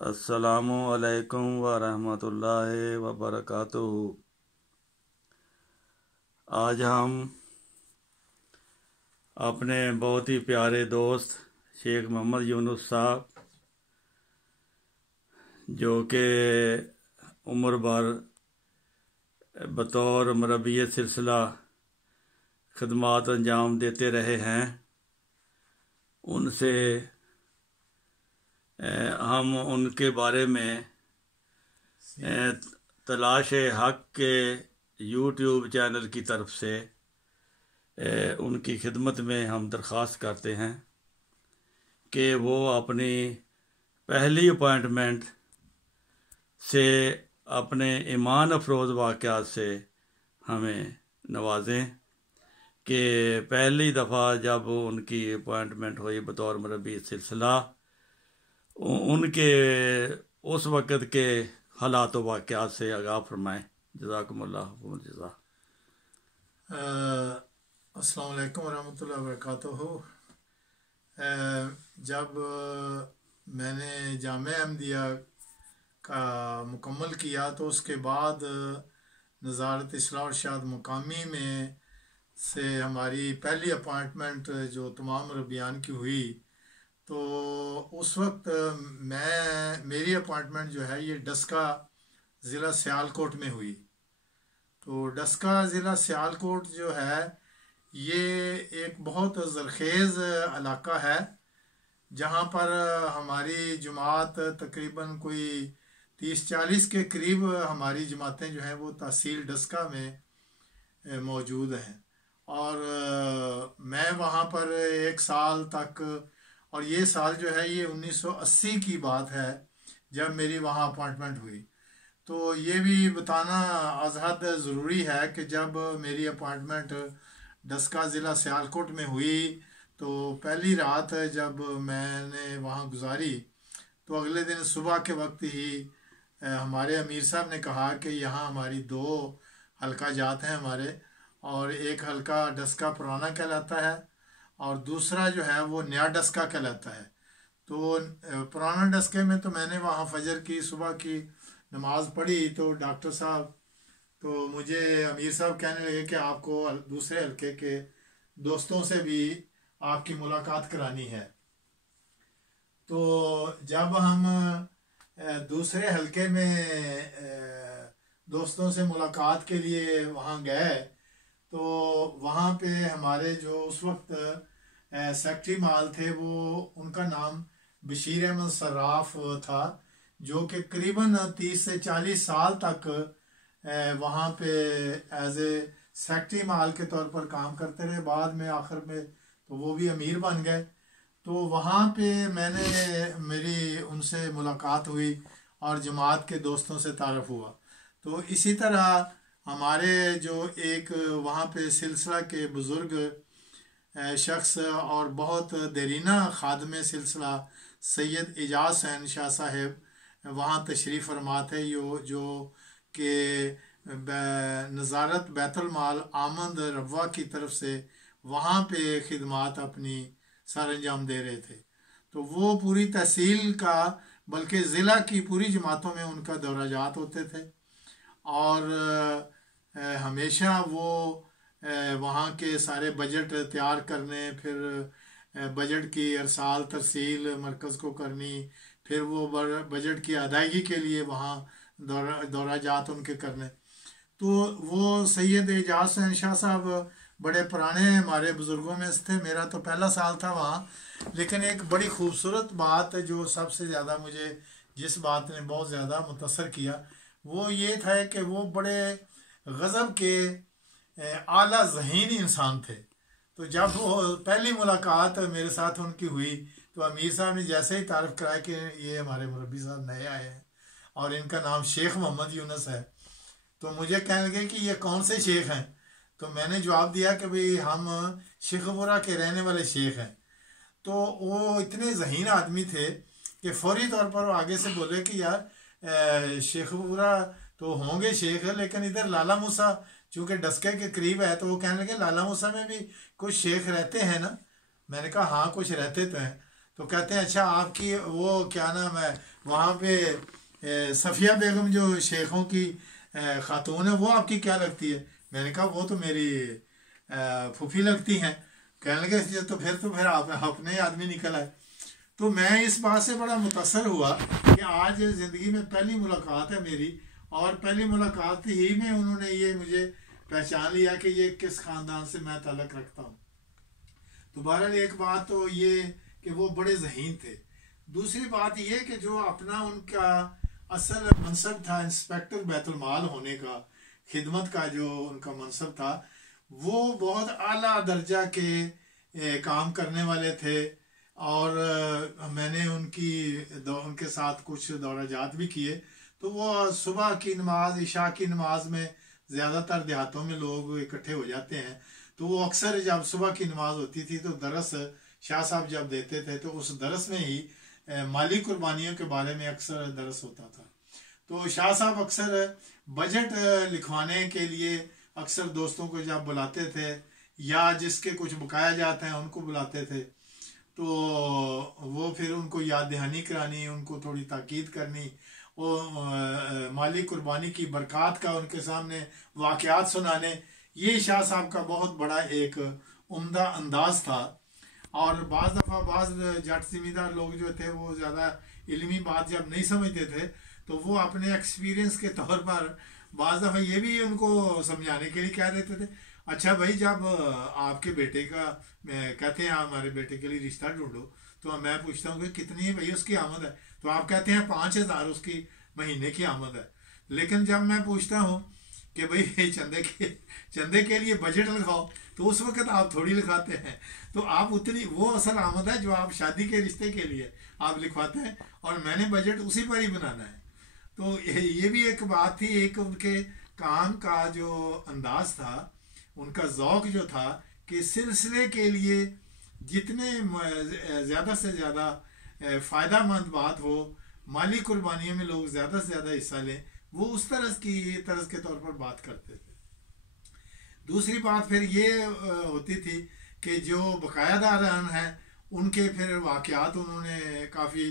السلام علیکم ورحمۃ اللہ وبرکاتہ۔ آج ہم اپنے بہت ہی پیارے دوست شیخ محمد یونس صاحب، جو کہ عمر بھر بطور مربی سلسلہ خدمات انجام دیتے رہے ہیں، ان سے ہم ان کے بارے میں تلاش حق کے یوٹیوب چینل کی طرف سے ان کی خدمت میں ہم درخواست کرتے ہیں کہ وہ اپنی پہلی اپوائنٹمنٹ سے اپنے ایمان افروز واقعات سے ہمیں نوازیں کہ پہلی دفعہ جب ان کی اپوائنٹمنٹ ہوئی بطور مربی سلسلہ، ان کے اس وقت کے حالات و واقعات سے آگاہ فرمائیں۔ جزاکم اللہ جزا۔ السلام علیکم ورحمۃ اللہ وبرکاتہ۔ جب میں نے جامعہ احمدیہ کا مکمل کیا تو اس کے بعد نظارت اصلاح ارشاد مقامی میں سے ہماری پہلی اپوائنٹمنٹ جو تمام مربیان کی ہوئی، تو اس وقت میری اپوائنٹمنٹ جو ہے یہ ڈسکا ضلع سیالکوٹ میں ہوئی۔ تو ڈسکا ضلع سیالکوٹ جو ہے یہ ایک بہت زرخیز علاقہ ہے، جہاں پر ہماری جماعت تقریباً کوئی 30-40 کے قریب ہماری جماعتیں جو ہیں وہ تحصیل ڈسکا میں موجود ہیں، اور میں وہاں پر 1 سال تک، اور یہ سال جو ہے یہ 1980 کی بات ہے جب میری وہاں اپوائنٹمنٹ ہوئی۔ تو یہ بھی بتانا از حد ضروری ہے کہ جب میری اپوائنٹمنٹ ڈسکا ضلع سیالکوٹ میں ہوئی تو پہلی رات جب میں نے وہاں گزاری تو اگلے دن صبح کے وقت ہی ہمارے امیر صاحب نے کہا کہ یہاں ہماری 2 حلقہ جات ہیں ہمارے، اور ایک حلقہ ڈسکا پرانا کہلاتا ہے اور دوسرا جو ہے وہ نیا ڈسکا کہلاتا ہے۔ تو پرانا ڈسکے میں تو میں نے وہاں فجر کی صبح کی نماز پڑھی، تو ڈاکٹر صاحب تو مجھے امیر صاحب کہنے لگے کہ آپ کو دوسرے حلقے کے دوستوں سے بھی آپ کی ملاقات کرانی ہے۔ تو جب ہم دوسرے حلقے میں دوستوں سے ملاقات کے لیے وہاں گئے تو وہاں پہ ہمارے جو اس وقت سیکٹری مال تھے، وہ ان کا نام بشیر احمد صراف تھا، جو کہ قریباً 30 سے 40 سال تک وہاں پہ ایز اے سیکٹری مال کے طور پر کام کرتے رہے۔ بعد میں آخر میں تو وہ بھی امیر بن گئے۔ تو وہاں پہ میری ان سے ملاقات ہوئی اور جماعت کے دوستوں سے تعارف ہوا۔ تو اسی طرح ہمارے جو ایک وہاں پہ سلسلہ کے بزرگ شخص اور بہت دیرینہ خادم سلسلہ سید اعجاز حسین شاہ صاحب وہاں تشریف فرما تھے، جو کہ نظارت بیت المال آمد روا کی طرف سے وہاں پہ خدمات اپنی سر انجام دے رہے تھے۔ تو وہ پوری تحصیل کا بلکہ ضلع کی پوری جماعتوں میں ان کا دورہ جات ہوتے تھے، اور ہمیشہ وہ وہاں کے سارے بجٹ تیار کرنے، پھر بجٹ کی ارسال ترسیل مرکز کو کرنی، پھر وہ بجٹ کی ادائیگی کے لیے وہاں دورہ جات ان کے کرنے۔ تو وہ سید اعجاز حسین شاہ صاحب بڑے پرانے ہمارے بزرگوں میں سے تھے۔ میرا تو پہلا سال تھا وہاں، لیکن ایک بڑی خوبصورت بات جو سب سے زیادہ مجھے جس بات نے بہت زیادہ متاثر کیا وہ یہ تھا کہ وہ بڑے غضب کے اعلیٰ ذہین انسان تھے۔ تو جب وہ پہلی ملاقات میرے ساتھ ان کی ہوئی تو امیر صاحب نے جیسے ہی تعارف کرایا کہ یہ ہمارے مربی صاحب نئے آئے ہیں اور ان کا نام شیخ محمد یونس ہے، تو مجھے کہنے لگے کہ یہ کون سے شیخ ہیں؟ تو میں نے جواب دیا کہ بھئی ہم شیخ پورہ کے رہنے والے شیخ ہیں۔ تو وہ اتنے ذہین آدمی تھے کہ فوری طور پر وہ آگے سے بولے کہ یار شیخ پورہ تو ہوں گے شیخ، لیکن ادھر لالا موسیٰ چونکہ ڈسکے کے قریب ہے، تو وہ کہنے لگے لالا موسیٰ میں بھی کچھ شیخ رہتے ہیں نا؟ میں نے کہا ہاں کچھ رہتے تو ہیں۔ تو کہتے ہیں اچھا آپ کی وہ کیا نام ہے وہاں پہ صفیہ بیگم جو شیخوں کی خاتون ہے وہ آپ کی کیا لگتی ہے؟ میں نے کہا وہ تو میری پھوپھی لگتی ہیں. کہنے لگے تو پھر آپ اپنے آدمی نکل آئے. تو میں اس بات سے بڑا متاثر ہوا کہ آج زندگی میں پہلی ملاقات ہے میری، اور پہلی ملاقات ہی میں انہوں نے یہ مجھے پہچان لیا کہ یہ کس خاندان سے میں تعلق رکھتا ہوں. تو بہرحال ایک بات تو یہ کہ وہ بڑے ذہین تھے. دوسری بات یہ کہ جو اپنا ان کا اصل منصب تھا انسپیکٹر بیت المال ہونے کا، خدمت کا جو ان کا منصب تھا، وہ بہت اعلیٰ درجہ کے کام کرنے والے تھے. اور میں نے ان کے ساتھ کچھ دورہ جات بھی کیے. تو وہ صبح کی نماز، عشاء کی نماز میں زیادہ تر دیہاتوں میں لوگ اکٹھے ہو جاتے ہیں، تو وہ اکثر جب صبح کی نماز ہوتی تھی تو درس شاہ صاحب جب دیتے تھے تو اس درس میں ہی مالی قربانیوں کے بارے میں اکثر درس ہوتا تھا. تو شاہ صاحب اکثر بجٹ لکھوانے کے لیے اکثر دوستوں کو جب بلاتے تھے یا جس کے کچھ بقایا جاتے ہیں ان کو بلاتے تھے، تو وہ پھر ان کو یاد دہانی کرانی، ان کو تھوڑی تاکید کرنی، وہ مالی قربانی کی برکات کا ان کے سامنے واقعات سنانے. یہ شاہ صاحب کا بہت بڑا ایک عمدہ انداز تھا. اور بعض دفعہ بعض جٹ زمیندار لوگ جو تھے وہ زیادہ علمی بات جب نہیں سمجھتے تھے تو وہ اپنے ایکسپیرینس کے طور پر بعض دفعہ یہ بھی ان کو سمجھانے کے لیے کہہ دیتے تھے، اچھا بھائی جب آپ کے بیٹے کا کہتے ہیں ہمارے بیٹے کے لیے رشتہ ڈھونڈو، تو میں پوچھتا ہوں کہ کتنی ہے بھائی اس کی آمد ہے، تو آپ کہتے ہیں 5,000 اس کی مہینے کی آمد ہے. لیکن جب میں پوچھتا ہوں کہ بھئی چندے کے لیے بجٹ لکھاؤ، تو اس وقت آپ تھوڑی لکھاتے ہیں. تو آپ اتنی وہ اصل آمد ہے جو آپ شادی کے رشتے کے لیے آپ لکھواتے ہیں، اور میں نے بجٹ اسی پر ہی بنانا ہے. تو یہ بھی ایک بات تھی. ایک ان کے کام کا جو انداز تھا، ان کا ذوق جو تھا کہ سلسلے کے لیے جتنے زیادہ سے زیادہ فائدہ مند بات ہو، مالی قربانیوں میں لوگ زیادہ سے زیادہ حصہ لیں، وہ اس طرز کے طور پر بات کرتے تھے. دوسری بات پھر یہ ہوتی تھی کہ جو بقایا داران ہیں ان کے پھر واقعات انہوں نے کافی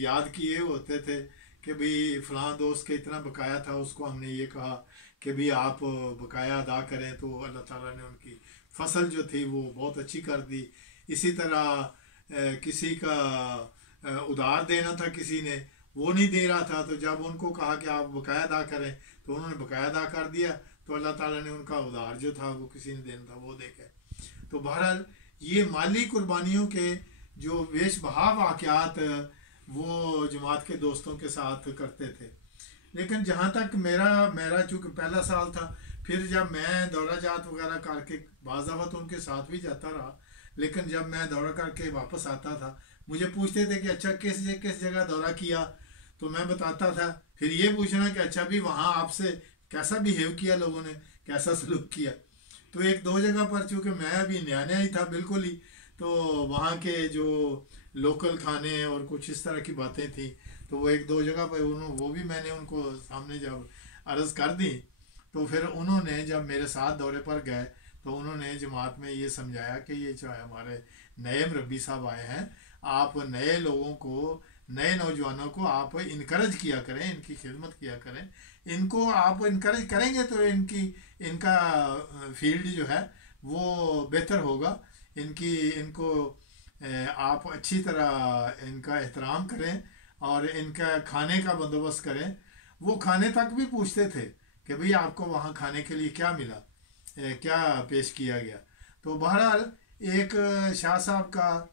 یاد کیے ہوتے تھے کہ بھئی فلاں دوست کے اتنا بقایا تھا، اس کو ہم نے یہ کہا کہ بھئی آپ بقایا ادا کریں، تو اللہ تعالیٰ نے ان کی فصل جو تھی وہ بہت اچھی کر دی. اسی طرح کسی کا ادھار دینا تھا، کسی نے وہ نہیں دے رہا تھا، تو جب ان کو کہا کہ آپ بقایا ادا کریں تو انہوں نے بقایا ادا کر دیا، تو اللہ تعالیٰ نے ان کا ادھار جو تھا وہ کسی نے دینا تھا وہ دے کے. تو بہرحال یہ مالی قربانیوں کے جو بیش بہا واقعات وہ جماعت کے دوستوں کے ساتھ کرتے تھے. لیکن جہاں تک میرا چونکہ پہلا سال تھا، پھر جب میں دورہ جات وغیرہ کر کے بعض دفعہ تو ان کے ساتھ بھی جاتا رہا، لیکن جب میں دورہ کر کے واپس آتا تھا مجھے پوچھتے تھے کہ اچھا کس جگہ دورہ کیا، تو میں بتاتا تھا. پھر یہ پوچھنا کہ اچھا بھی وہاں آپ سے کیسا بیہیو کیا، لوگوں نے کیسا سلوک کیا. تو ایک دو جگہ پر چونکہ میں ابھی نیا ہی تھا بالکل ہی، تو وہاں کے جو لوکل کھانے اور کچھ اس طرح کی باتیں تھیں، تو وہ ایک دو جگہ پہ وہ بھی میں نے ان کو سامنے جب عرض کر دی، تو پھر انہوں نے جب میرے ساتھ دورے پر گئے تو انہوں نے جماعت میں یہ سمجھایا کہ یہ جو ہمارے نئے مربی صاحب آئے ہیں، آپ نئے لوگوں کو، نئے نوجوانوں کو آپ انکریج کیا کریں، ان کی خدمت کیا کریں. ان کو آپ انکریج کریں گے تو ان کا فیلڈ جو ہے وہ بہتر ہوگا. ان کو آپ اچھی طرح ان کا احترام کریں اور ان کا کھانے کا بندوبست کریں. وہ کھانے تک بھی پوچھتے تھے کہ بھئی آپ کو وہاں کھانے کے لیے کیا ملا، کیا پیش کیا گیا. تو بہرحال ایک شاہ صاحب کا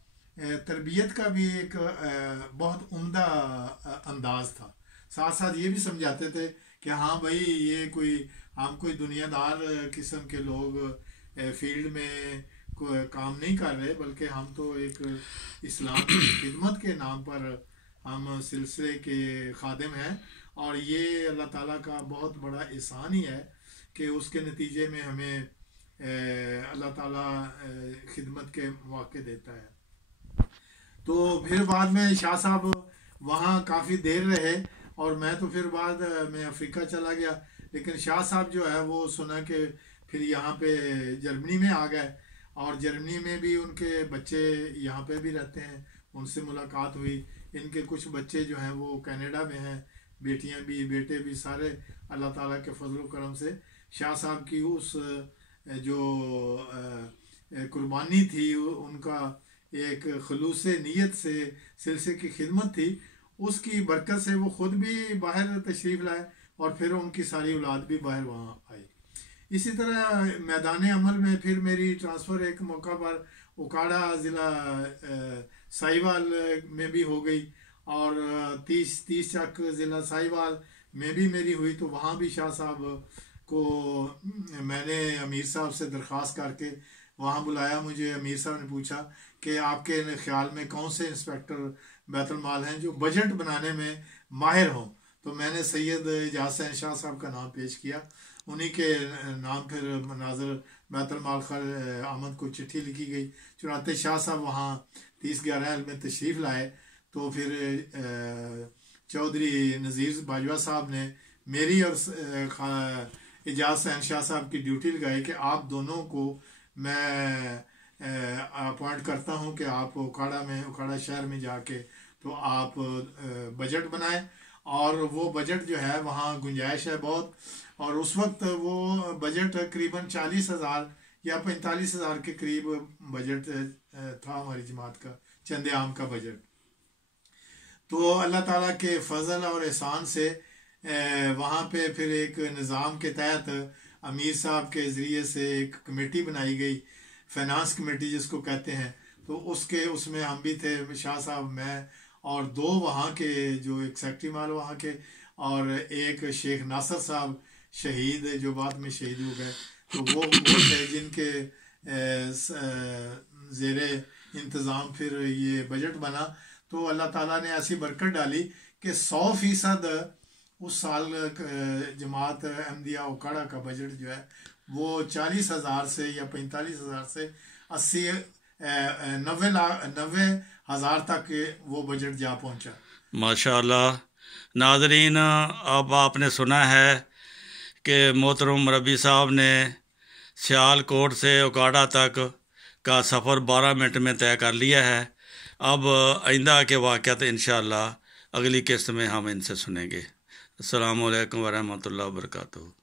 تربیت کا بھی ایک بہت عمدہ انداز تھا. ساتھ ساتھ یہ بھی سمجھاتے تھے کہ ہاں بھائی یہ ہم کوئی دنیا دار قسم کے لوگ فیلڈ میں کام نہیں کر رہے، بلکہ ہم تو ایک اسلام کی خدمت کے نام پر ہم سلسلے کے خادم ہیں، اور یہ اللہ تعالیٰ کا بہت بڑا احسان ہی ہے کہ اس کے نتیجے میں ہمیں اللہ تعالیٰ خدمت کے مواقع دیتا ہے. تو پھر بعد میں شاہ صاحب وہاں کافی دیر رہے، اور میں تو پھر بعد میں افریقہ چلا گیا. لیکن شاہ صاحب جو ہے وہ سنا کہ پھر یہاں پہ جرمنی میں آ گئے، اور جرمنی میں بھی ان کے بچے یہاں پہ بھی رہتے ہیں، ان سے ملاقات ہوئی. ان کے کچھ بچے جو ہیں وہ کینیڈا میں ہیں، بیٹیاں بھی بیٹے بھی، سارے اللہ تعالیٰ کے فضل و کرم سے شاہ صاحب کی اس جو قربانی تھی، ان کا ایک خلوص نیت سے سلسلے کی خدمت تھی، اس کی برکت سے وہ خود بھی باہر تشریف لائے اور پھر ان کی ساری اولاد بھی باہر وہاں آئی. اسی طرح میدان عمل میں پھر میری ٹرانسفر ایک موقع پر اکاڑا ضلع ساہیوال میں بھی ہو گئی، اور 30 چک ضلع ساہیوال میں بھی میری ہوئی. تو وہاں بھی شاہ صاحب کو میں نے امیر صاحب سے درخواست کر کے وہاں بلایا. مجھے امیر صاحب نے پوچھا کہ آپ کے خیال میں کون سے انسپیکٹر بیت المال ہیں جو بجٹ بنانے میں ماہر ہوں. تو میں نے سید اعجاز حسین شاہ صاحب کا نام پیش کیا. انہی کے نام پھر ناظر بیت المال آمد کو چٹھی لکھی گئی. چنانچہ شاہ صاحب وہاں 30/11 میں تشریف لائے. تو پھر چودھری نذیر باجوہ صاحب نے میری اور اعجاز حسین شاہ صاحب کی ڈیوٹی لگائی کہ آپ دونوں کو میں اپوائنٹ کرتا ہوں کہ آپ اکاڑا شہر میں جا کے تو آپ بجٹ بنائیں. اور وہ بجٹ جو ہے وہاں گنجائش ہے بہت، اور اس وقت وہ بجٹ قریباً 40,000 یا 45,000 کے قریب بجٹ تھا ہماری جماعت کا، چند عام کا بجٹ. تو اللہ تعالیٰ کے فضل اور احسان سے وہاں پہ پھر ایک نظام کے تحت امیر صاحب کے ذریعے سے ایک کمیٹی بنائی گئی، فائنانس کمیٹی جس کو کہتے ہیں. تو اس میں ہم بھی تھے، شاہ صاحب، میں اور 2 وہاں کے جو ایک سیکٹری مال وہاں کے، اور ایک شیخ ناصر صاحب شہید جو بعد میں شہید ہو گئے. تو وہ تھے جن کے زیر انتظام پھر یہ بجٹ بنا. تو اللہ تعالیٰ نے ایسی برکت ڈالی کہ 100% اس سال جماعت احمدیہ اکاڑا کا بجٹ جو ہے وہ 40,000 سے یا 45,000 سے 90,000 تک وہ بجٹ جا پہنچا. ماشاء اللہ. ناظرین، اب آپ نے سنا ہے کہ محترم مربی صاحب نے سیال کوٹ سے اکاڑا تک کا سفر 12 منٹ میں طے کر لیا ہے. اب آئندہ کے واقعات انشاءاللہ اگلی قسط میں ہم ان سے سنیں گے. السلام علیکم ورحمۃ اللہ وبرکاتہ.